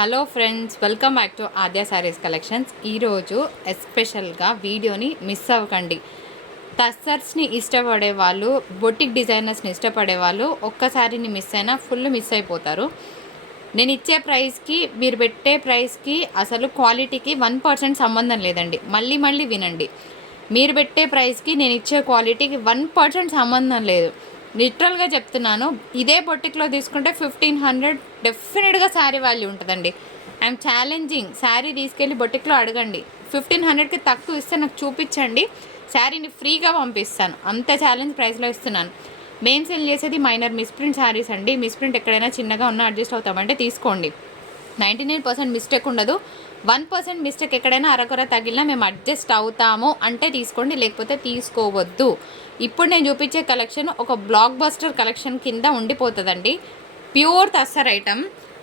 Hello friends, welcome back to Aadya sarees collections. ఈరోజు ఎస్పెషల్గా వీడియోని మిస్ అవ్వకండి. టస్సర్స్ని ఇష్టపడే వాళ్ళు, బొటిక్ డిజైనర్స్ని ఇష్టపడే వాళ్ళు ఒక్కసారిని మిస్ అయినా ఫుల్ మిస్ అయిపోతారు. నేను ఇచ్చే ప్రైస్కి, మీరు పెట్టే ప్రైస్కి అసలు క్వాలిటీకి 1% సంబంధం లేదండి. మళ్ళీ మళ్ళీ వినండి. మీరు పెట్టే ప్రైస్కి నేను ఇచ్చే క్వాలిటీకి 1% సంబంధం లేదు. లిటరల్గా చెప్తున్నాను. ఇదే బొటిక్లో తీసుకుంటే 1500 డెఫినెట్గా శారీ వాల్యూ ఉంటుందండి. I'm challenging. శారీ తీసుకెళ్ళి బొటిక్లో అడగండి. 1500కి తక్కువ ఇస్తే నాకు చూపించండి, శారీని ఫ్రీగా పంపిస్తాను. అంత ఛాలెంజ్ ప్రైస్లో ఇస్తున్నాను. మేము సెల్ చేసేది మైనర్ మిస్ప్రింట్ శారీస్ అండి. మిస్ప్రింట్ ఎక్కడైనా చిన్నగా ఉన్నా అడ్జస్ట్ అవుతామంటే తీసుకోండి. 99% మిస్టేక్ ఉండదు. 1% మిస్టేక్ ఎక్కడైనా అరకొర తగిలినా మేము అడ్జస్ట్ అవుతాము అంటే తీసుకోండి, లేకపోతే తీసుకోవద్దు. ఇప్పుడు నేను చూపించే కలెక్షన్ ఒక బ్లాక్ బస్టర్ కలెక్షన్ కింద ఉండిపోతుందండి. Pure tussar item.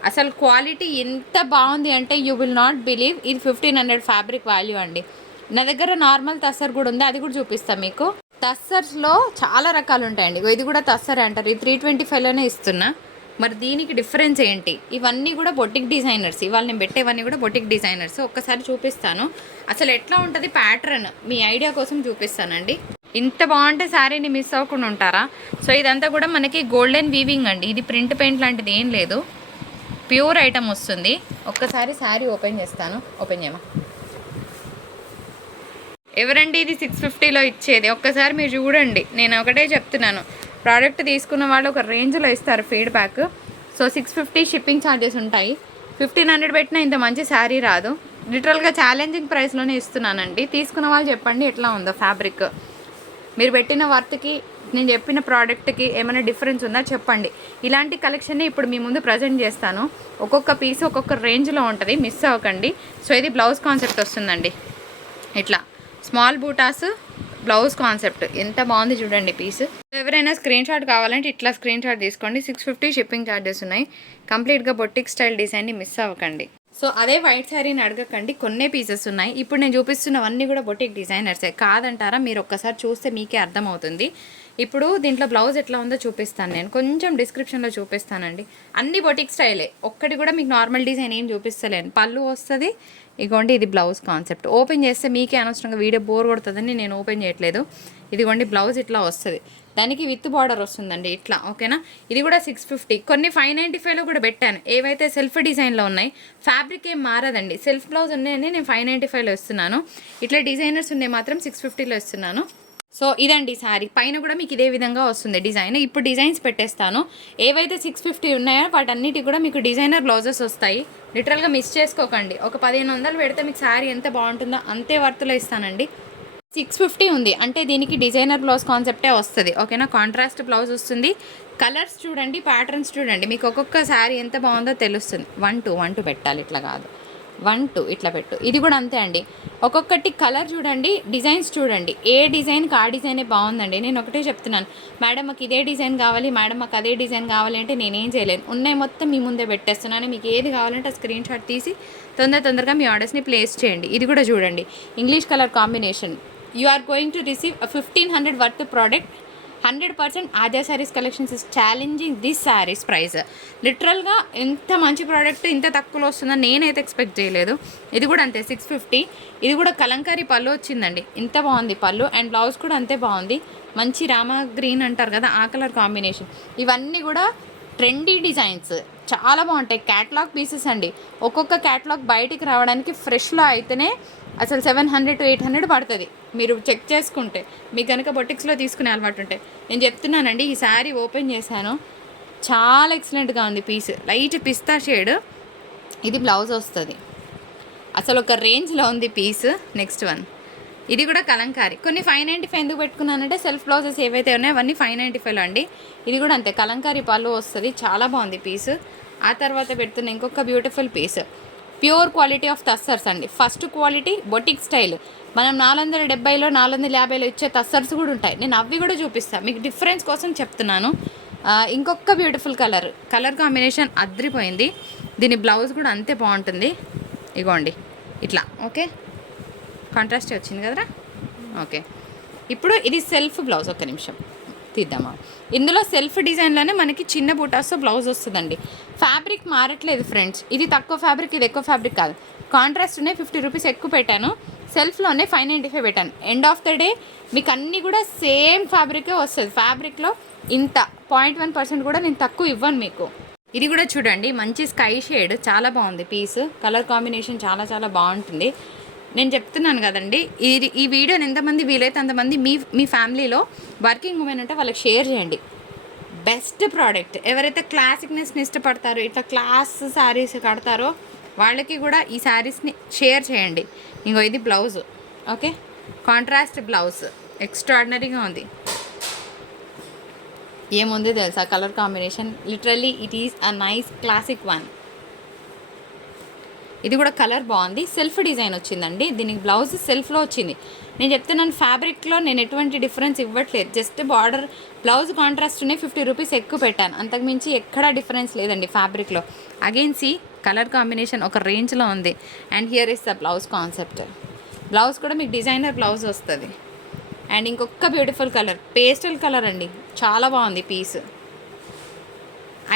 అసలు క్వాలిటీ ఎంత బాగుంది అంటే యూ విల్ నాట్ బిలీవ్. ఇది 1500 ఫ్యాబ్రిక్ వాల్యూ అండి. నా దగ్గర నార్మల్ తస్సర్ కూడా ఉంది, అది కూడా చూపిస్తాను మీకు. తస్సర్స్లో చాలా రకాలు ఉంటాయండి. ఇది కూడా తస్సర్ అంటారు. ఇది 325లోనే ఇస్తున్నా. మరి దీనికి డిఫరెన్స్ ఏంటి? ఇవన్నీ కూడా బొటిక్ డిజైనర్స్. ఇవాళ నేను పెట్టేవన్నీ కూడా బొటిక్ డిజైనర్స్. ఒక్కసారి చూపిస్తాను అసలు ఎట్లా ఉంటుంది ప్యాటర్న్. మీ ఐడియా కోసం చూపిస్తానండి. ఇంత బాగుంటే శారీని మిస్ అవ్వకుండా ఉంటారా? సో ఇదంతా కూడా మనకి గోల్డెన్ వీవింగ్ అండి. ఇది ప్రింట్ పెయింట్ లాంటిది ఏం లేదు, ప్యూర్ ఐటమ్ వస్తుంది. ఒక్కసారి శారీ ఓపెన్ చేస్తాను. ఓపెన్ చేయమా. ఎవరండి ఇది 650లో ఇచ్చేది? ఒక్కసారి మీరు చూడండి. నేను ఒకటే చెప్తున్నాను, ప్రోడక్ట్ తీసుకున్న వాళ్ళు ఒక రేంజ్లో ఇస్తారు ఫీడ్బ్యాక్. సో 650 షిప్పింగ్ ఛార్జెస్ ఉంటాయి. 1500 పెట్టినా ఇంత మంచి శారీ రాదు. లిటరల్గా ఛాలెంజింగ్ ప్రైస్లోనే ఇస్తున్నానండి. తీసుకున్న వాళ్ళు చెప్పండి ఎట్లా ఉందో ఫ్యాబ్రిక్. మీరు పెట్టిన వర్త్కి నేను చెప్పిన ప్రోడక్ట్కి ఏమైనా డిఫరెన్స్ ఉందా చెప్పండి. ఇలాంటి కలెక్షన్ని ఇప్పుడు మీ ముందు ప్రజెంట్ చేస్తాను. ఒక్కొక్క పీస్ ఒక్కొక్క రేంజ్లో ఉంటుంది, మిస్ అవ్వకండి. సో ఇది బ్లౌజ్ కాన్సెప్ట్ వస్తుందండి. ఇట్లా స్మాల్ బూటాస్ బ్లౌజ్ కాన్సెప్ట్ ఎంత బాగుంది చూడండి పీస్. ఎవరైనా స్క్రీన్ షాట్ కావాలంటే ఇట్లా స్క్రీన్ షాట్ తీసుకోండి. 650 షిప్పింగ్ ఛార్జెస్ ఉన్నాయి. కంప్లీట్గా బొటిక్ స్టైల్ డిజైన్ని మిస్ అవ్వకండి. సో అదే వైట్ శారీని అడగకండి, కొన్నే పీసెస్ ఉన్నాయి. ఇప్పుడు నేను చూపిస్తున్నవన్నీ కూడా బొటిక్ డిజైనర్సే. కాదంటారా? మీరు ఒక్కసారి చూస్తే మీకే అర్థమవుతుంది. ఇప్పుడు దీంట్లో బ్లౌజ్ ఎట్లా ఉందో చూపిస్తాను. నేను కొంచెం డిస్క్రిప్షన్లో చూపిస్తానండి. అన్ని బొటిక్ స్టైలే, ఒక్కటి కూడా మీకు నార్మల్ డిజైన్ ఏం చూపిస్తలేను. పళ్ళు వస్తుంది. ఇదిగోండి ఇది బ్లౌజ్ కాన్సెప్ట్. ఓపెన్ చేస్తే మీకే అనవసరంగా వీడియో బోర్ కొడుతుందని నేను ఓపెన్ చేయట్లేదు. ఇదిగోండి బ్లౌజ్ ఇట్లా వస్తుంది. దానికి విత్ బార్డర్ వస్తుందండి ఇట్లా. ఓకేనా? ఇది కూడా 650. కొన్ని 595లో కూడా పెట్టాను. ఏవైతే సెల్ఫ్ డిజైన్లో ఉన్నాయి, ఫ్యాబ్రిక్ ఏం మారదండి. సెల్ఫ్ బ్లౌజ్ ఉన్నాయని నేను 595లో ఇస్తున్నాను. ఇట్లా డిజైనర్స్ ఉన్నాయి మాత్రం 650లో ఇస్తున్నాను. సో ఇదండి శారీ. పైన కూడా మీకు ఇదే విధంగా వస్తుంది డిజైన్. ఇప్పుడు డిజైన్స్ పెట్టేస్తాను. ఏవైతే 650 ఉన్నాయో వాటన్నిటికి కూడా మీకు డిజైనర్ బ్లౌజెస్ వస్తాయి. లిటరల్గా మిస్ చేసుకోకండి. ఒక 1500 పెడితే మీకు శారీ ఎంత బాగుంటుందో అంతే వర్త్లో ఇస్తానండి. 650 ఉంది అంటే దీనికి డిజైనర్ బ్లౌజ్ కాన్సెప్టే వస్తుంది. ఓకేనా? కాంట్రాస్ట్ బ్లౌజ్ వస్తుంది. కలర్స్ చూడండి, ప్యాటర్న్స్ చూడండి, మీకు ఒక్కొక్క శారీ ఎంత బాగుందో తెలుస్తుంది. 1 2 పెట్టాలి, ఇట్లా కాదు. 1 2 ఇట్లా పెట్టు. ఇది కూడా అంతే అండి. ఒక్కొక్కటి కలర్ చూడండి, డిజైన్స్ చూడండి. ఏ డిజైన్కి ఆ డిజైనే బాగుందండి. నేను ఒకటే చెప్తున్నాను, మేడం మాకు ఇదే డిజైన్ కావాలి, మేడం మాకు అదే డిజైన్ కావాలి అంటే నేనేం చేయలేను. ఉన్నాయి మొత్తం మీ ముందే పెట్టేస్తున్నాను. మీకు ఏది కావాలంటే ఆ స్క్రీన్ షాట్ తీసి తొందరగా మీ ఆర్డర్స్ని ప్లేస్ చేయండి. ఇది కూడా చూడండి, English colour combination. You are going to receive 1500 worth product. 100% Aadya sarees collections is challenging this sarees price. లిటరల్గా ఎంత మంచి ప్రోడక్ట్ ఇంత తక్కువలో వస్తుందని నేనైతే ఎక్స్పెక్ట్ చేయలేదు. ఇది కూడా అంతే 650. ఇది కూడా కలంకారీ పళ్ళు వచ్చిందండి. ఇంత బాగుంది పళ్ళు. అండ్ బ్లౌజ్ కూడా అంతే బాగుంది. మంచి రామా గ్రీన్ అంటారు కదా, ఆ కలర్ కాంబినేషన్. ఇవన్నీ కూడా ట్రెండీ డిజైన్స్, చాలా బాగుంటాయి. క్యాటలాగ్ పీసెస్ అండి. ఒక్కొక్క క్యాటలాగ్ బయటికి రావడానికి ఫ్రెష్లో అయితేనే అసలు 700 to 800 పడుతుంది. మీరు చెక్ చేసుకుంటే, మీకు కనుక బొటిక్స్లో తీసుకునే అలవాటు ఉంటే. నేను చెప్తున్నానండి, ఈ శారీ ఓపెన్ చేశాను, చాలా ఎక్సలెంట్గా ఉంది పీస్. లైట్ పిస్తా షేడ్. ఇది బ్లౌజ్ వస్తుంది. అసలు ఒక రేంజ్లో ఉంది పీస్. నెక్స్ట్ వన్, ఇది కూడా కలంకారీ. కొన్ని 595 ఎందుకు పెట్టుకున్నానంటే సెల్ఫ్ బ్లౌజెస్ ఏవైతే ఉన్నాయో అవన్నీ 595లో అండి. ఇది కూడా అంతే, కలంకారీ పళ్ళు వస్తుంది. చాలా బాగుంది పీస్. ఆ తర్వాత పెడుతున్న ఇంకొక beautiful piece. Pure quality of tussars అండి. First quality boutique style. మనం 470లో 450లో ఇచ్చే తస్సర్స్ కూడా ఉంటాయి. నేను అవి కూడా చూపిస్తాను మీకు, డిఫరెన్స్ కోసం చెప్తున్నాను. ఇంకొక బ్యూటిఫుల్ కలర్ కాంబినేషన్ అద్రిపోయింది. దీని బ్లౌజ్ కూడా అంతే బాగుంటుంది. ఇగోండి ఇట్లా. ఓకే, కాంట్రాస్ట్ వచ్చింది కదరా. ఓకే, ఇప్పుడు ఇది సెల్ఫ్ బ్లౌజ్. ఒక్క నిమిషం, తీద్దామా. ఇందులో సెల్ఫ్ డిజైన్లోనే మనకి చిన్న బూటాస్తో బ్లౌజ్ వస్తుందండి. ఫ్యాబ్రిక్ మారట్లేదు ఫ్రెండ్స్, ఇది తక్కువ ఫ్యాబ్రిక్, ఇది ఎక్కువ ఫ్యాబ్రిక్ కాదు. కాంట్రాస్ట్ ఉన్నాయి, 50 రూపీస్ ఎక్కువ పెట్టాను. సెల్ఫ్లోనే 595 పెట్టాను. ఎండ్ ఆఫ్ ద డే మీకు అన్నీ కూడా సేమ్ ఫ్యాబ్రికే వస్తుంది. ఫ్యాబ్రిక్లో ఇంత 0.1% కూడా నేను తక్కువ ఇవ్వను మీకు. ఇది కూడా చూడండి, మంచి స్కై షేడ్, చాలా బాగుంది పీస్. కలర్ కాంబినేషన్ చాలా చాలా బాగుంటుంది. నేను చెప్తున్నాను కదండి, ఈ వీడియోని ఎంతమంది వీలైతే అంతమంది మీ ఫ్యామిలీలో వర్కింగ్ ఉమెన్ ఉంటే వాళ్ళకి షేర్ చేయండి. Best product. ఎవరైతే క్లాసిక్నెస్ని ఇష్టపడతారో, ఇట్లా క్లాస్ శారీస్ కడతారో వాళ్ళకి కూడా ఈ శారీస్ని షేర్ చేయండి. ఇంకో ఇది బ్లౌజ్, ఓకే, కాంట్రాస్ట్ బ్లౌజ్ ఎక్స్ట్రాడినరీగా ఉంది. ఏముంది తెలుసా colour combination, literally it is a nice classic one. ఇది కూడా కలర్ బాగుంది, సెల్ఫ్ డిజైన్ వచ్చిందండి. దీనికి బ్లౌజ్ సెల్ఫ్లో వచ్చింది. నేను చెప్తున్నాను ఫ్యాబ్రిక్లో నేను ఎటువంటి డిఫరెన్స్ ఇవ్వట్లేదు, జస్ట్ బార్డర్ బ్లౌజ్ కాంట్రాస్ట్ ఉన్నాయి, 50 రూపీస్ ఎక్కువ పెట్టాను, అంతకుమించి ఎక్కడా డిఫరెన్స్ లేదండి ఫ్యాబ్రిక్లో. అగైన్ సి కలర్ కాంబినేషన్ ఒక రేంజ్లో ఉంది. And here is the blouse concept. Blouse కూడా మీకు డిజైనర్ బ్లౌజ్ వస్తుంది. అండ్ ఇంకొక బ్యూటిఫుల్ కలర్, పేస్టల్ కలర్ అండి, చాలా బాగుంది పీస్.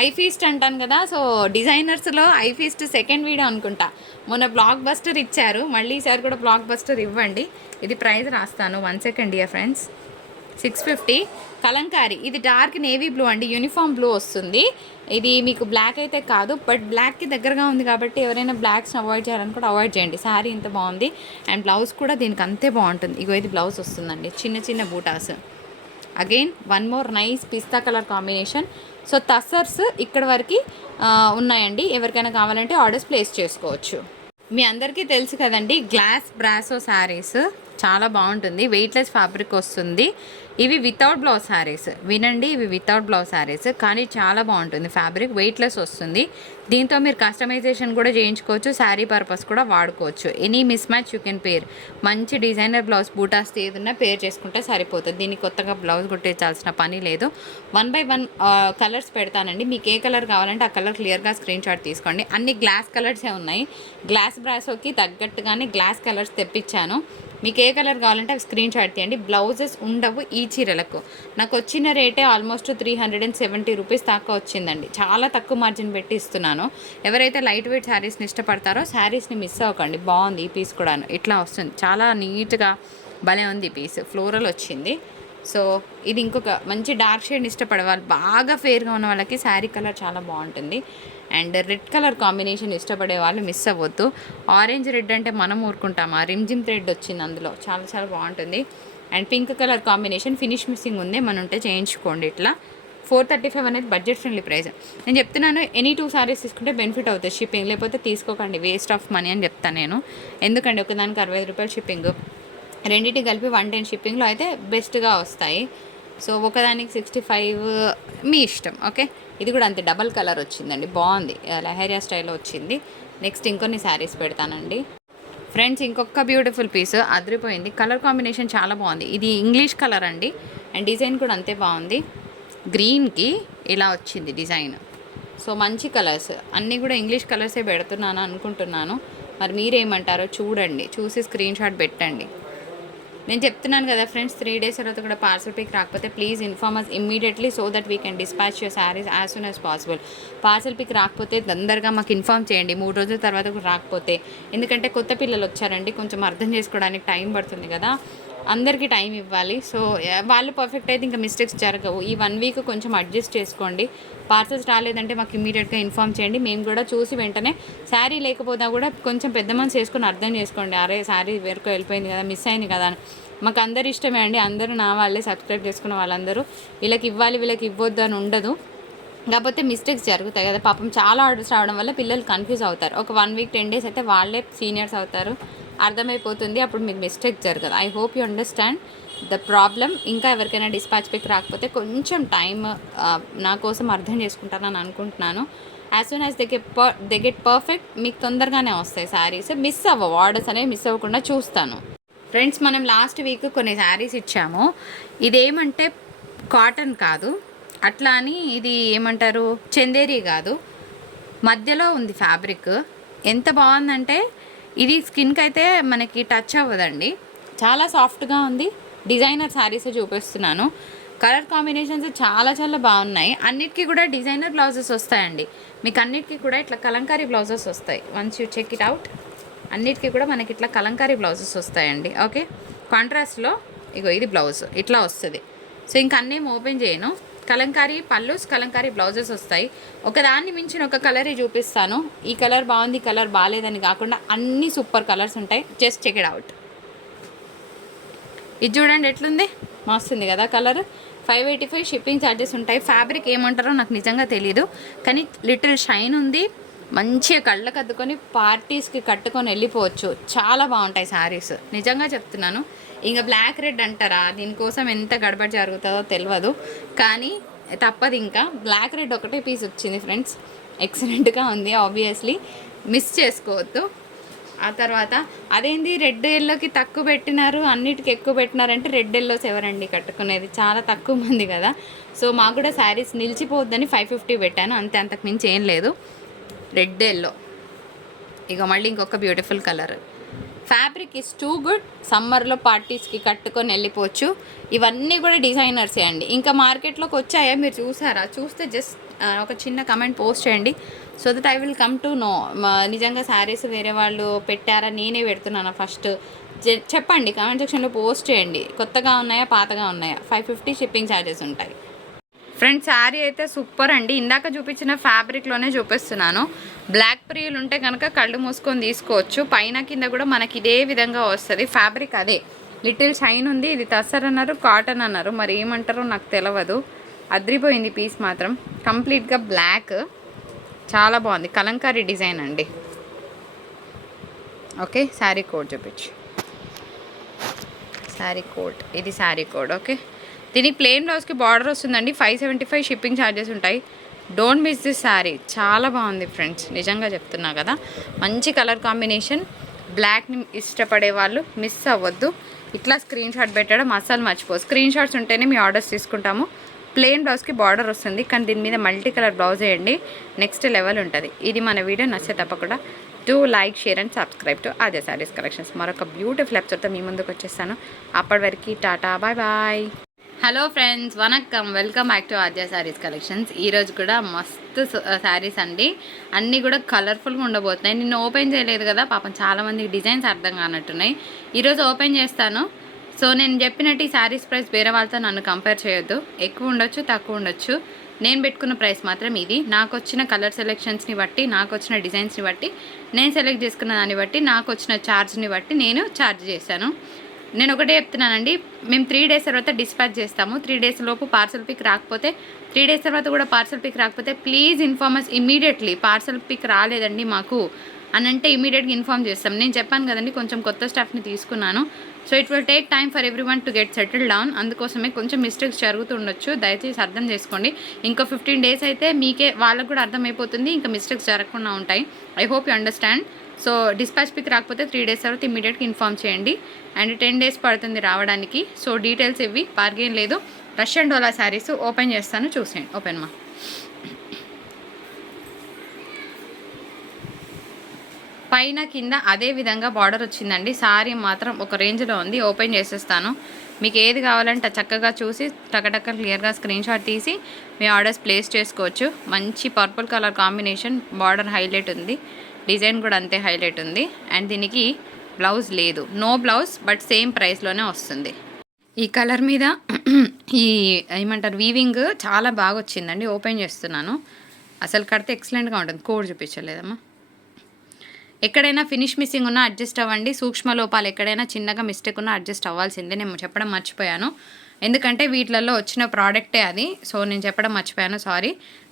ఐ ఫీస్ట్ అంటాను కదా, సో డిజైనర్స్లో ఐ ఫీస్ట్ సెకండ్ వీడియో అనుకుంటా. మొన్న బ్లాక్ బస్టర్ ఇచ్చారు, మళ్ళీ ఈసారి కూడా బ్లాక్ బస్టర్ ఇవ్వండి. ఇది ప్రైస్ రాస్తాను, 1 సెకండ్ డియర్ ఫ్రెండ్స్. 650. కలంకారీ, ఇది డార్క్ నేవీ బ్లూ అండి, యూనిఫామ్ బ్లూ వస్తుంది. ఇది మీకు బ్లాక్ అయితే కాదు, బట్ బ్లాక్కి దగ్గరగా ఉంది కాబట్టి ఎవరైనా బ్లాక్స్ అవాయిడ్ చేయాలని కూడా అవాయిడ్ చేయండి. శారీ ఇంత బాగుంది. అండ్ బ్లౌజ్ కూడా దీనికి అంతే బాగుంటుంది. ఇగో ఇది బ్లౌజ్ వస్తుందండి, చిన్న చిన్న బూటాస్. Again one more nice pista colour combination. So టస్సర్స్ ఇక్కడ వరకు ఉన్నాయండి, ఎవరికైనా కావాలంటే ఆర్డర్స్ ప్లేస్ చేసుకోవచ్చు. మీ అందరికీ తెలుసు కదండి, గ్లాస్ బ్రాసో శారీస్ చాలా బాగుంటుంది, వెయిట్లెస్ ఫ్యాబ్రిక్ వస్తుంది. ఇవి వితౌట్ బ్లౌజ్ శారీస్, వినండి, ఇవి వితౌట్ బ్లౌజ్ శారీస్, కానీ చాలా బాగుంటుంది ఫ్యాబ్రిక్, వెయిట్లెస్ వస్తుంది. దీంతో మీరు కస్టమైజేషన్ కూడా చేయించుకోవచ్చు, శారీ పర్పస్ కూడా వాడుకోవచ్చు. Any miss match you can పేర్. మంచి డిజైనర్ బ్లౌజ్ బూటాస్ ఏదన్నా పేర్ చేసుకుంటే సరిపోతుంది. దీనికి కొత్తగా బ్లౌజ్ కుట్టించాల్సిన పని లేదు. 1 by 1 కలర్స్ పెడతానండి, మీకు ఏ కలర్ కావాలంటే ఆ కలర్ క్లియర్గా స్క్రీన్ షాట్ తీసుకోండి. అన్ని గ్లాస్ కలర్సే ఉన్నాయి, గ్లాస్ బ్రాసోకి తగ్గట్టుగానే గ్లాస్ కలర్స్ తెప్పించాను. మీకు ఏ కలర్ కావాలంటే అవి స్క్రీన్ షాట్ తీయండి. బ్లౌజెస్ ఉండవు ఈ చీరలకు. నాకు వచ్చిన రేటే ఆల్మోస్ట్ 370 రూపీస్ దాకా వచ్చిందండి, చాలా తక్కువ మార్జిన్ పెట్టి ఇస్తున్నాను. ఎవరైతే లైట్ వెయిట్ శారీస్ని ఇష్టపడతారో శారీస్ని మిస్ అవ్వకండి. బాగుంది ఈ పీస్ కూడా, ఇట్లా వస్తుంది, చాలా నీట్గా భలే ఉంది ఈ పీస్, ఫ్లోరల్ వచ్చింది. సో ఇది ఇంకొక మంచి డార్క్ షేడ్ ఇష్టపడే వాళ్ళు, బాగా ఫేర్గా ఉన్న వాళ్ళకి శారీ కలర్ చాలా బాగుంటుంది. అండ్ రెడ్ కలర్ కాంబినేషన్ ఇష్టపడే వాళ్ళు మిస్ అవ్వద్దు. ఆరెంజ్ రెడ్ అంటే మనం ఊరుకుంటామా, రిమ్జిమ్ థ్రెడ్ వచ్చింది అందులో, చాలా చాలా బాగుంటుంది. And pink colour combination finish missing ఉంది, మనం ఉంటే చేయించుకోండి. ఇట్లా 435 అనేది బడ్జెట్ ఫ్రెండ్లీ ప్రైస్. నేను చెప్తున్నాను, ఎనీ 2 సారీస్ తీసుకుంటే బెనిఫిట్ అవుతుంది షిప్పింగ్, లేకపోతే తీసుకోకండి, వేస్ట్ ఆఫ్ మనీ అని చెప్తాను నేను. ఎందుకంటే ఒకదానికి 65 రూపాయలు షిప్పింగ్, రెండింటి కలిపి 110 షిప్పింగ్లో అయితే బెస్ట్గా వస్తాయి. సో ఒకదానికి 65 మీ ఇష్టం, ఓకే. ఇది కూడా అంతే, డబల్ కలర్ వచ్చిందండి, బాగుంది, లహరియా స్టైల్లో వచ్చింది. నెక్స్ట్ ఇంకొన్ని శారీస్ పెడతానండి ఫ్రెండ్స్. ఇంకొక బ్యూటిఫుల్ పీస్ అదిరిపోయింది, కలర్ కాంబినేషన్ చాలా బాగుంది. ఇది ఇంగ్లీష్ కలర్ అండి, అండ్ డిజైన్ కూడా అంతే బాగుంది. గ్రీన్కి ఇలా వచ్చింది డిజైన్. సో మంచి కలర్స్ అన్నీ కూడా ఇంగ్లీష్ కలర్సే పెడుతున్నాను అనుకుంటున్నాను, మరి మీరేమంటారో చూడండి, చూసి స్క్రీన్ షాట్ పెట్టండి. నేను చెప్తున్నాను కదా ఫ్రెండ్స్, 3 days తర్వాత కూడా పార్సల్ పిక్ రాకపోతే please inform us immediately so that we can dispatch your sarees as soon as possible. Parcel pick రాకపోతే తొందరగా మాకు ఇన్ఫార్మ్ చేయండి, 3 రోజుల తర్వాత కూడా రాకపోతే. ఎందుకంటే కొత్త పిల్లలు వచ్చారండి, కొంచెం అర్థం చేసుకోవడానికి టైం పడుతుంది కదా, అందరికీ టైం ఇవ్వాలి. సో వాళ్ళు పర్ఫెక్ట్ అయితే ఇంకా మిస్టేక్స్ జరగవు. ఈ 1 week కొంచెం అడ్జస్ట్ చేసుకోండి. పార్సల్స్ రాలేదంటే మాకు ఇమీడియట్గా ఇన్ఫార్మ్ చేయండి, మేము కూడా చూసి వెంటనే శారీ లేకపోతే కూడా కొంచెం పెద్ద మనసు చేసుకొని అర్థం చేసుకోండి, అరే శారీ వేరుకో వెళ్ళిపోయింది కదా, మిస్ అయింది కదా అని. మాకు అందరు ఇష్టమే అండి, అందరూ నా వాళ్ళే, సబ్స్క్రైబ్ చేసుకున్న వాళ్ళందరూ. వీళ్ళకి ఇవ్వాలి వీళ్ళకి ఇవ్వద్దు అని ఉండదు, కాకపోతే మిస్టేక్స్ జరుగుతాయి కదా. పాపం చాలా ఆర్డర్స్ రావడం వల్ల పిల్లలు కన్ఫ్యూజ్ అవుతారు. ఒక 1 week 10 days అయితే వాళ్ళే సీనియర్స్ అవుతారు, అర్థమైపోతుంది, అప్పుడు మీకు మిస్టేక్ జరగదు. I hope you understand the problem. ఇంకా ఎవరికైనా డిస్పాచ్ పిక్ రాకపోతే కొంచెం టైం నా కోసం అర్థం చేసుకుంటారని అనుకుంటున్నాను. As soon as they get perfect మీకు తొందరగానే వస్తాయి శారీస్, మిస్ అవ్వవు, ఆర్డర్స్ అనేవి మిస్ అవ్వకుండా చూస్తాను. ఫ్రెండ్స్ మనం లాస్ట్ వీక్ కొన్ని శారీస్ ఇచ్చాము, ఇదేమంటే కాటన్ కాదు, అట్లా అని ఇది ఏమంటారు చందేరి కాదు, మధ్యలో ఉంది ఫ్యాబ్రిక్. ఎంత బాగుందంటే ఇది స్కిన్కి అయితే మనకి టచ్ అవ్వదండి, చాలా సాఫ్ట్గా ఉంది. డిజైనర్ శారీస్ చూపిస్తున్నాను, కలర్ కాంబినేషన్స్ చాలా చాలా బాగున్నాయి. అన్నిటికీ కూడా డిజైనర్ బ్లౌజెస్ వస్తాయండి. మీకు అన్నిటికీ కూడా ఇట్లా కలంకారీ బ్లౌజెస్ వస్తాయి. Once you check it out, అన్నిటికీ కూడా మనకి ఇట్లా కలంకారీ బ్లౌజెస్ వస్తాయండి. ఓకే, కాంట్రాస్ట్లో ఇగో ఇది బ్లౌజ్ ఇట్లా వస్తుంది. సో ఇంక అన్నీ ఓపెన్ చేయను. కలంకారీ పల్లూస్, కలంకారీ బ్లౌజెస్ వస్తాయి. ఒకదాన్ని మించిన ఒక కలర్ చూపిస్తాను. ఈ కలర్ బాగుంది, కలర్ బాగాలేదని కాకుండా అన్నీ సూపర్ కలర్స్ ఉంటాయి. Just check it out. ఇది చూడండి ఎట్లుంది, మస్తుంది కదా కలర్. 585 షిప్పింగ్ ఛార్జెస్ ఉంటాయి. ఫ్యాబ్రిక్ ఏమంటారో నాకు నిజంగా తెలీదు, కానీ లిటిల్ షైన్ ఉంది. మంచిగా కళ్ళకు అద్దుకొని పార్టీస్కి కట్టుకొని వెళ్ళిపోవచ్చు. చాలా బాగుంటాయి శారీస్, నిజంగా చెప్తున్నాను. ఇంకా బ్లాక్ రెడ్ అంటారా, దీనికోసం ఎంత గడబడి జరుగుతుందో తెలియదు, కానీ తప్పదు. ఇంకా బ్లాక్ రెడ్ ఒకటే పీస్ వచ్చింది ఫ్రెండ్స్, ఎక్సలెంట్గా ఉంది. ఆబ్వియస్లీ మిస్ చేసుకోవద్దు. ఆ తర్వాత అదేంది రెడ్ ఎల్లోకి తక్కువ పెట్టినారు, అన్నిటికి ఎక్కువ పెట్టినారంటే రెడ్ ఎల్లోస్ ఎవరండి కట్టుకునేది, చాలా తక్కువ మంది కదా. సో మాకు కూడా శారీస్ నిలిచిపోవద్దని 550 పెట్టాను అంతే, అంతకు మించి ఏం లేదు. రెడ్ ఎల్లో ఇక మళ్ళీ ఇంకొక beautiful colour. Fabric is too good. సమ్మర్లో పార్టీస్కి కట్టుకొని వెళ్ళిపోవచ్చు. ఇవన్నీ కూడా డిజైనర్సే అండి. ఇంకా మార్కెట్లోకి వచ్చాయా మీరు చూసారా? చూస్తే జస్ట్ ఒక చిన్న కమెంట్ పోస్ట్ చేయండి, so that I will come to know. నిజంగా శారీస్ వేరే వాళ్ళు పెట్టారా, నేనే పెడుతున్నాను ఫస్ట్ చెప్పండి. కామెంట్ సెక్షన్లో పోస్ట్ చేయండి. కొత్తగా ఉన్నాయా, పాతగా ఉన్నాయా. 550 షిప్పింగ్ ఛార్జెస్ ఉంటాయి. ఫ్రెండ్స్ శారీ అయితే సూపర్ అండి. ఇందాక చూపించిన ఫ్యాబ్రిక్లోనే చూపిస్తున్నాను. బ్లాక్ ప్రియులు ఉంటే కనుక కళ్ళు మూసుకొని తీసుకోవచ్చు. పైన కింద కూడా మనకి ఇదే విధంగా వస్తుంది. ఫ్యాబ్రిక్ అదే, లిటిల్ షైన్ ఉంది. ఇది టస్సర్ అన్నారు, కాటన్ అన్నారు, మరి ఏమంటారో నాకు తెలియదు. అద్రిపోయింది పీస్ మాత్రం. కంప్లీట్గా బ్లాక్, చాలా బాగుంది. కలంకారీ డిజైన్ అండి. ఓకే, శారీ కోడ్ చూపించు. శారీ కోడ్, ఇది శారీ కోడ్. ఓకే, దీనికి ప్లెయిన్ బ్లౌజ్కి బార్డర్ వస్తుందండి. 575 షిప్పింగ్ ఛార్జెస్ ఉంటాయి. డోంట్ మిస్ దిస్ శారీ, చాలా బాగుంది ఫ్రెండ్స్, నిజంగా చెప్తున్నా కదా. మంచి కలర్ కాంబినేషన్. బ్లాక్ని ఇష్టపడే వాళ్ళు మిస్ అవ్వద్దు. ఇట్లా స్క్రీన్ షాట్ పెట్టడం అస్సలు మర్చిపో. స్క్రీన్ షాట్స్ ఉంటేనే మీ ఆర్డర్స్ తీసుకుంటాము. ప్లెయిన్ బ్లౌజ్కి బార్డర్ వస్తుంది, కానీ దీని మీద మల్టీ కలర్ బ్లౌజ్ వేయండి, నెక్స్ట్ లెవెల్ ఉంటుంది. ఇది మన వీడియో నచ్చే తప్పకుండా do like, share and subscribe to Aadya sarees collections. మరొక బ్యూటిఫుల్ ఎపిసోడ్తో మీ ముందుకు వచ్చేస్తాను. అప్పటి వరకు tata, bye bye. Hello friends, వనక్కం, welcome back to Aadya sarees collections. ఈరోజు కూడా మస్తు శారీస్ అండి, అన్నీ కూడా కలర్ఫుల్గా ఉండబోతున్నాయి. నిన్న ఓపెన్ చేయలేదు కదా పాపం, చాలామందికి డిజైన్స్ అర్థం కానట్టున్నాయి. ఈరోజు ఓపెన్ చేస్తాను. సో నేను చెప్పినట్టు ఈ శారీస్ ప్రైస్ వేరే వాళ్ళతో నన్ను కంపేర్ చేయొద్దు. ఎక్కువ ఉండొచ్చు, తక్కువ ఉండొచ్చు. నేను పెట్టుకున్న ప్రైస్ మాత్రం ఇది. నాకు వచ్చిన కలర్ సెలెక్షన్స్ని బట్టి, నాకు వచ్చిన డిజైన్స్ని బట్టి, నేను సెలెక్ట్ చేసుకున్న దాన్ని బట్టి, నాకు వచ్చిన ఛార్జ్ని బట్టి నేను ఛార్జ్ చేశాను. నేను ఒకటే చెప్తున్నానండి, మేము 3 days తర్వాత డిస్పాచ్ చేస్తాము. 3 days లోపు పార్సల్ పిక్ రాకపోతే, 3 days తర్వాత కూడా పార్సల్ పిక్ రాకపోతే please inform us immediately. Parcel pick రాలేదండి మాకు అని అంటే ఇమీడియట్గా ఇన్ఫార్మ్ చేస్తాం. నేను చెప్పాను కదండి, కొంచెం కొత్త స్టాఫ్ని తీసుకున్నాను. So it will take time for everyone to get settle down. అందుకోసమే కొంచెం మిస్టేక్స్ జరుగుతుండొచ్చు, దయచేసి అర్థం చేసుకోండి. ఇంకో 15 days అయితే మీకే వాళ్ళకు కూడా అర్థమైపోతుంది, ఇంకా మిస్టేక్స్ జరగకుండా ఉంటాయి. I hope you understand. So dispatch pick రాకపోతే 3 days తర్వాత ఇమీడియట్గా ఇన్ఫార్మ్ చేయండి. అండ్ 10 days పడుతుంది రావడానికి. సో డీటెయిల్స్ ఇవి, బార్గెన్ లేదు. రష్యన్ డోలా శారీస్ ఓపెన్ చేస్తాను, చూసేయండి. ఓపెన్ మా. పైన కింద అదే విధంగా బార్డర్ వచ్చిందండి. శారీ మాత్రం ఒక రేంజ్లో ఉంది. ఓపెన్ చేసేస్తాను. మీకు ఏది కావాలంటే చక్కగా చూసి టకటక క్లియర్గా స్క్రీన్ షాట్ తీసి మీ ఆర్డర్స్ ప్లేస్ చేసుకోవచ్చు. మంచి purple colour combination, border highlight ఉంది, డిజైన్ కూడా అంతే హైలైట్ ఉంది. అండ్ దీనికి బ్లౌజ్ లేదు, నో బ్లౌజ్, బట్ సేమ్ ప్రైస్లోనే వస్తుంది. ఈ కలర్ మీద ఈ ఏమంటారు వీవింగ్ చాలా బాగా వచ్చిందండి. ఓపెన్ చేస్తున్నాను. అసలు కడితే ఎక్సలెంట్గా ఉంటుంది. కోడ్ చూపించలేదమ్మా. ఎక్కడైనా ఫినిష్ మిస్సింగ్ ఉన్నా అడ్జస్ట్ అవ్వండి. సూక్ష్మ లోపాలు ఎక్కడైనా చిన్నగా మిస్టేక్ ఉన్నా అడ్జస్ట్ అవ్వాల్సిందే. నేను చెప్పడం మర్చిపోయాను, ఎందుకంటే వీటిలలో వచ్చిన ప్రోడక్టే అది. సో నేను చెప్పడం మర్చిపోయాను, సారీ.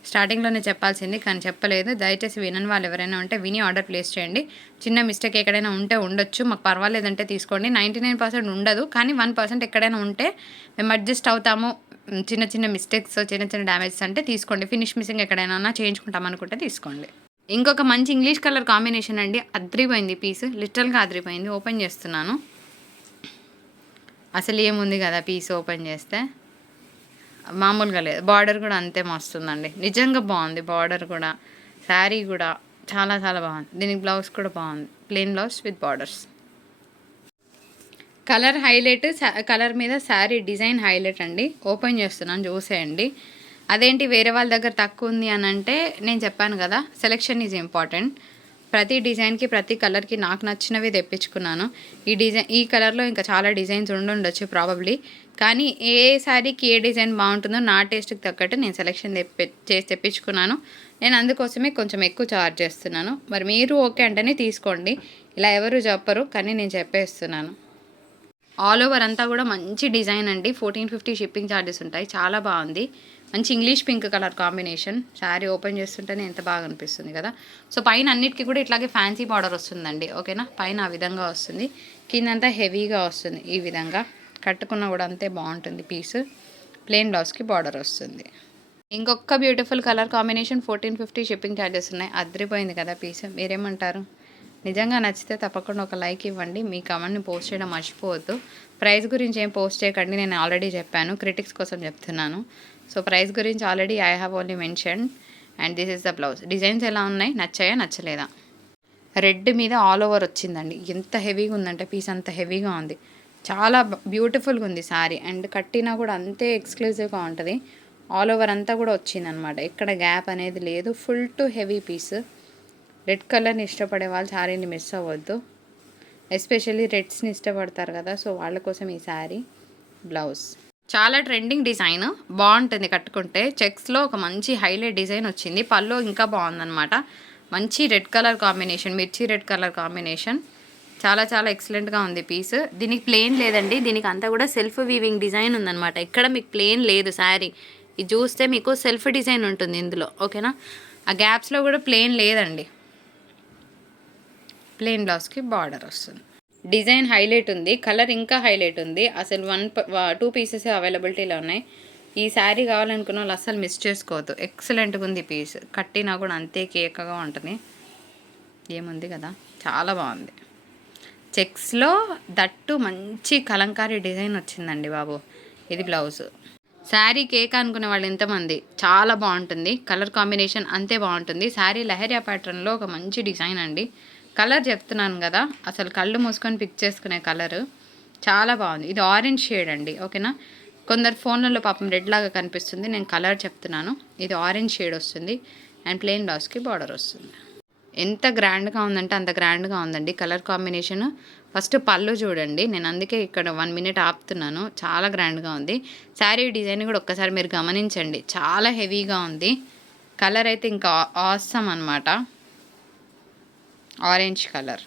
స్టార్టింగ్లోనే చెప్పాల్సింది కానీ చెప్పలేదు. దయచేసి వినని వాళ్ళు ఎవరైనా ఉంటే విని ఆర్డర్ ప్లేస్ చేయండి. చిన్న మిస్టేక్ ఎక్కడైనా ఉంటే ఉండొచ్చు, మాకు పర్వాలేదంటే తీసుకోండి. 99% ఉండదు, కానీ 1% ఎక్కడైనా ఉంటే మేము అడ్జస్ట్ అవుతాము. చిన్న చిన్న మిస్టేక్స్, చిన్న చిన్న డ్యామేజెస్ అంటే తీసుకోండి. ఫినిష్ మిస్సింగ్ ఎక్కడైనా చేయించుకుంటాం అనుకుంటే తీసుకోండి. ఇంకొక మంచి ఇంగ్లీష్ కలర్ కాంబినేషన్ అండి. అద్రిపోయింది పీస్, లిటరల్గా అద్రిపోయింది. ఓపెన్ చేస్తున్నాను. అసలు ఏముంది కదా పీస్ ఓపెన్ చేస్తే, మామూలుగా లేదు. బార్డర్ కూడా అంతే మస్తుందండి, నిజంగా బాగుంది. బార్డర్ కూడా, శారీ కూడా చాలా చాలా బాగుంది. దీనికి బ్లౌజ్ కూడా బాగుంది, plain blouse with borders. Colour highlight, colour మీద శారీ డిజైన్ హైలైట్ అండి. ఓపెన్ చేస్తున్నాను చూసేయండి. అదేంటి వేరే వాళ్ళ దగ్గర తక్కువ ఉంది అని అంటే, నేను చెప్పాను కదా, సెలెక్షన్ ఈజ్ ఇంపార్టెంట్. ప్రతి డిజైన్కి ప్రతి కలర్కి నాకు నచ్చినవి తెప్పించుకున్నాను. ఈ కలర్లో ఇంకా చాలా డిజైన్స్ ఉండొచ్చు ప్రాబబ్లీ, కానీ ఏ శారీకి ఏ డిజైన్ బాగుంటుందో నా టేస్ట్కి తగ్గట్టు నేను సెలెక్షన్ చేసి తెప్పించుకున్నాను. నేను అందుకోసమే కొంచెం ఎక్కువ ఛార్జ్ చేస్తున్నాను. మరి మీరు ఓకే అంటేనే తీసుకోండి, ఇలా ఎవరు చెప్పరు, కానీ నేను చెప్పేస్తున్నాను. ఆల్ ఓవర్ అంతా కూడా మంచి డిజైన్ అండి. 1450 షిప్పింగ్ ఛార్జెస్ ఉంటాయి. చాలా బాగుంది. మంచి English pink colour combination. Sari open చేస్తుంటేనే ఎంత బాగా అనిపిస్తుంది కదా. సో పైన అన్నిటికీ కూడా ఇట్లాగే ఫ్యాన్సీ బార్డర్ వస్తుందండి. ఓకేనా, పైన ఆ విధంగా వస్తుంది, కిందంతా హెవీగా వస్తుంది. ఈ విధంగా కట్టుకున్న కూడా అంతే బాగుంటుంది పీస్. ప్లెయిన్ బ్లౌజ్కి బార్డర్ వస్తుంది. ఇంకొక beautiful colour combination. 1450 shipping charges ఉన్నాయి. అదిరిపోయింది కదా పీస్. మీరేమంటారు? నిజంగా నచ్చితే తప్పకుండా ఒక లైక్ ఇవ్వండి. మీ కమెంట్ని పోస్ట్ చేయడం మర్చిపోవద్దు. ప్రైస్ గురించి ఏం పోస్ట్ చేయకండి, నేను ఆల్రెడీ చెప్పాను, క్రిటిక్స్ కోసం చెప్తున్నాను. సో ప్రైస్ గురించి already I have only mention. And this is the blouse. Designs ఎలా ఉన్నాయి, నచ్చాయా నచ్చలేదా? రెడ్ మీద ఆల్ ఓవర్ వచ్చిందండి. ఎంత హెవీగా ఉందంటే పీస్ అంత హెవీగా ఉంది. చాలా బ్యూటిఫుల్గా ఉంది శారీ. అండ్ కట్టినా కూడా అంతే ఎక్స్క్లూజివ్గా ఉంటుంది. ఆల్ ఓవర్ అంతా కూడా వచ్చిందనమాట, ఎక్కడ గ్యాప్ అనేది లేదు. Full to heavy piece. Red కలర్ని ఇష్టపడే వాళ్ళు శారీని మిస్ అవ్వద్దు. ఎస్పెషల్లీ రెడ్స్ని ఇష్టపడతారు కదా, సో వాళ్ళ కోసం ఈ శారీ. బ్లౌజ్ చాలా ట్రెండింగ్ డిజైన్, బాగుంటుంది కట్టుకుంటే. చెక్స్లో ఒక మంచి హైలైట్ డిజైన్ వచ్చింది. పళ్ళు ఇంకా బాగుందన్నమాట. మంచి రెడ్ కలర్ కాంబినేషన్, మిర్చి రెడ్ కలర్ కాంబినేషన్. చాలా చాలా ఎక్సలెంట్గా ఉంది పీస్. దీనికి ప్లెయిన్ లేదండి, దీనికి అంతా కూడా సెల్ఫ్ వీవింగ్ డిజైన్ ఉందన్నమాట. ఇక్కడ మీకు ప్లెయిన్ లేదు శారీ. ఇది చూస్తే మీకు సెల్ఫ్ డిజైన్ ఉంటుంది ఇందులో. ఓకేనా, ఆ గ్యాప్స్లో కూడా ప్లెయిన్ లేదండి. ప్లెయిన్ బ్లౌజ్కి బార్డర్ వస్తుంది. డిజైన్ హైలైట్ ఉంది, కలర్ ఇంకా హైలైట్ ఉంది. అసలు 2 పీసెస్ అవైలబిలిటీలో ఉన్నాయి. ఈ శారీ కావాలనుకున్న వాళ్ళు అస్సలు మిస్ చేసుకోవద్దు. ఎక్సలెంట్గా ఉంది పీస్. కట్టినా కూడా అంతే కేకగా ఉంటుంది. ఏముంది కదా, చాలా బాగుంది. చెక్స్లో దట్టు మంచి కలంకారీ డిజైన్ వచ్చిందండి బాబు. ఇది బ్లౌజ్. శారీ కేక్ అనుకునే వాళ్ళు ఎంతమంది? చాలా బాగుంటుంది. కలర్ కాంబినేషన్ అంతే బాగుంటుంది. శారీ లహరియా ప్యాటర్న్లో ఒక మంచి డిజైన్ అండి. కలర్ చెప్తున్నాను కదా, అసలు కళ్ళు మూసుకొని పిక్ చేసుకునే కలర్ చాలా బాగుంది. ఇది ఆరెంజ్ షేడ్ అండి. ఓకేనా, కొందరు ఫోన్లలో పాపం రెడ్ లాగా కనిపిస్తుంది, నేను కలర్ చెప్తున్నాను. ఇది ఆరెంజ్ షేడ్ వస్తుంది. అండ్ ప్లెయిన్ బ్లౌజ్కి బార్డర్ వస్తుంది. ఎంత గ్రాండ్గా ఉందంటే అంత గ్రాండ్గా ఉందండి కలర్ కాంబినేషన్. ఫస్ట్ పళ్ళు చూడండి, నేను అందుకే ఇక్కడ 1 మినిట్ ఆపుతున్నాను. చాలా గ్రాండ్గా ఉంది. శారీ డిజైన్ కూడా ఒక్కసారి మీరు గమనించండి, చాలా హెవీగా ఉంది. కలర్ అయితే ఇంకా ఆసమ్ అనమాట. Orange colour.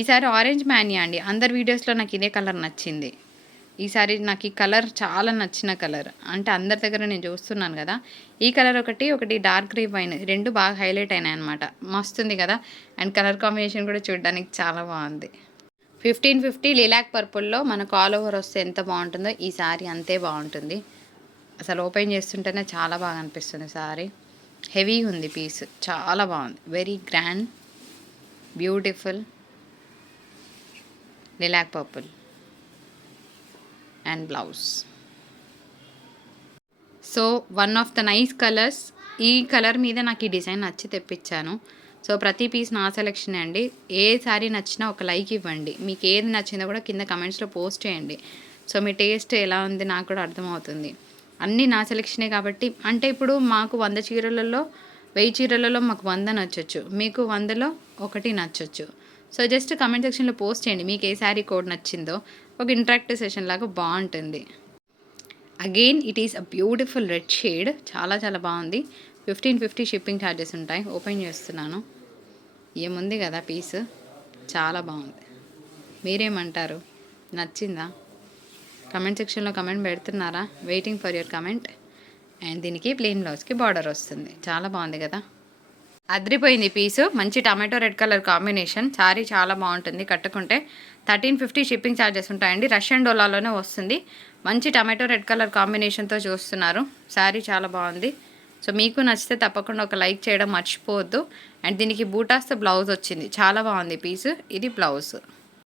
ఈసారి ఆరెంజ్ మ్యానియా అండి. అందరి వీడియోస్లో నాకు ఇదే కలర్ నచ్చింది. ఈసారి నాకు ఈ కలర్ చాలా నచ్చిన కలర్. అంటే అందరి దగ్గర నేను చూస్తున్నాను కదా, ఈ కలర్ ఒకటి డార్క్ గ్రే వైన్, 2 బాగా హైలైట్ అయినాయి అనమాట. మస్తుంది కదా. అండ్ కలర్ కాంబినేషన్ కూడా చూడడానికి చాలా బాగుంది. 1550 లిలాక్ పర్పుల్లో మనకు ఆల్ ఓవర్ వస్తే ఎంత బాగుంటుందో ఈ శారీ అంతే బాగుంటుంది. అసలు ఓపెన్ చేస్తుంటేనే చాలా బాగా అనిపిస్తుంది శారీ. హెవీ ఉంది పీస్, చాలా బాగుంది. Very grand, beautiful lilac purple and blouse. So one of the nice colours. ఈ కలర్ మీద నాకు ఈ డిజైన్ నచ్చి తెప్పించాను. సో ప్రతి పీస్ నా సెలెక్షనే అండి. ఏ శారీ నచ్చినా ఒక లైక్ ఇవ్వండి. మీకు ఏది నచ్చిందో కూడా కింద కమెంట్స్లో పోస్ట్ చేయండి. సో మీ టేస్ట్ ఎలా ఉంది నాకు కూడా అర్థమవుతుంది. అన్నీ నా సెలెక్షనే కాబట్టి, అంటే ఇప్పుడు మాకు 100 చీరలలో 1000 చీరలలో మాకు 100 నచ్చొచ్చు, మీకు 100లో 1 నచ్చొచ్చు. సో జస్ట్ కమెంట్ సెక్షన్లో పోస్ట్ చేయండి మీకు ఏ శారీ కోడ్ నచ్చిందో. ఒక ఇంటరాక్టివ్ సెషన్ లాగా బాగుంటుంది. Again it is a beautiful red shade. చాలా చాలా బాగుంది. 1550 షిప్పింగ్ ఛార్జెస్ ఉంటాయి. ఓపెన్ చేస్తున్నాను. ఏముంది కదా పీస్, చాలా బాగుంది. మీరేమంటారు? నచ్చిందా? కమెంట్ సెక్షన్లో కమెంట్ పెడుతున్నారా? Waiting for your comment. And దీనికి ప్లెయిన్ బ్లౌజ్కి బార్డర్ వస్తుంది. చాలా బాగుంది కదా. అద్రిపోయింది పీసు. మంచి tomato red colour combination. Sari చాలా బాగుంటుంది కట్టుకుంటే. 1350 షిప్పింగ్ ఛార్జెస్ ఉంటాయండి. రష్యన్ డోలాలోనే వస్తుంది. మంచి టమాటో రెడ్ కలర్ కాంబినేషన్తో చూస్తున్నారు. శారీ చాలా బాగుంది. సో మీకు నచ్చితే తప్పకుండా ఒక లైక్ చేయడం మర్చిపోవద్దు. అండ్ దీనికి బూటాస్తో బ్లౌజ్ వచ్చింది. చాలా బాగుంది పీసు. ఇది బ్లౌజ్.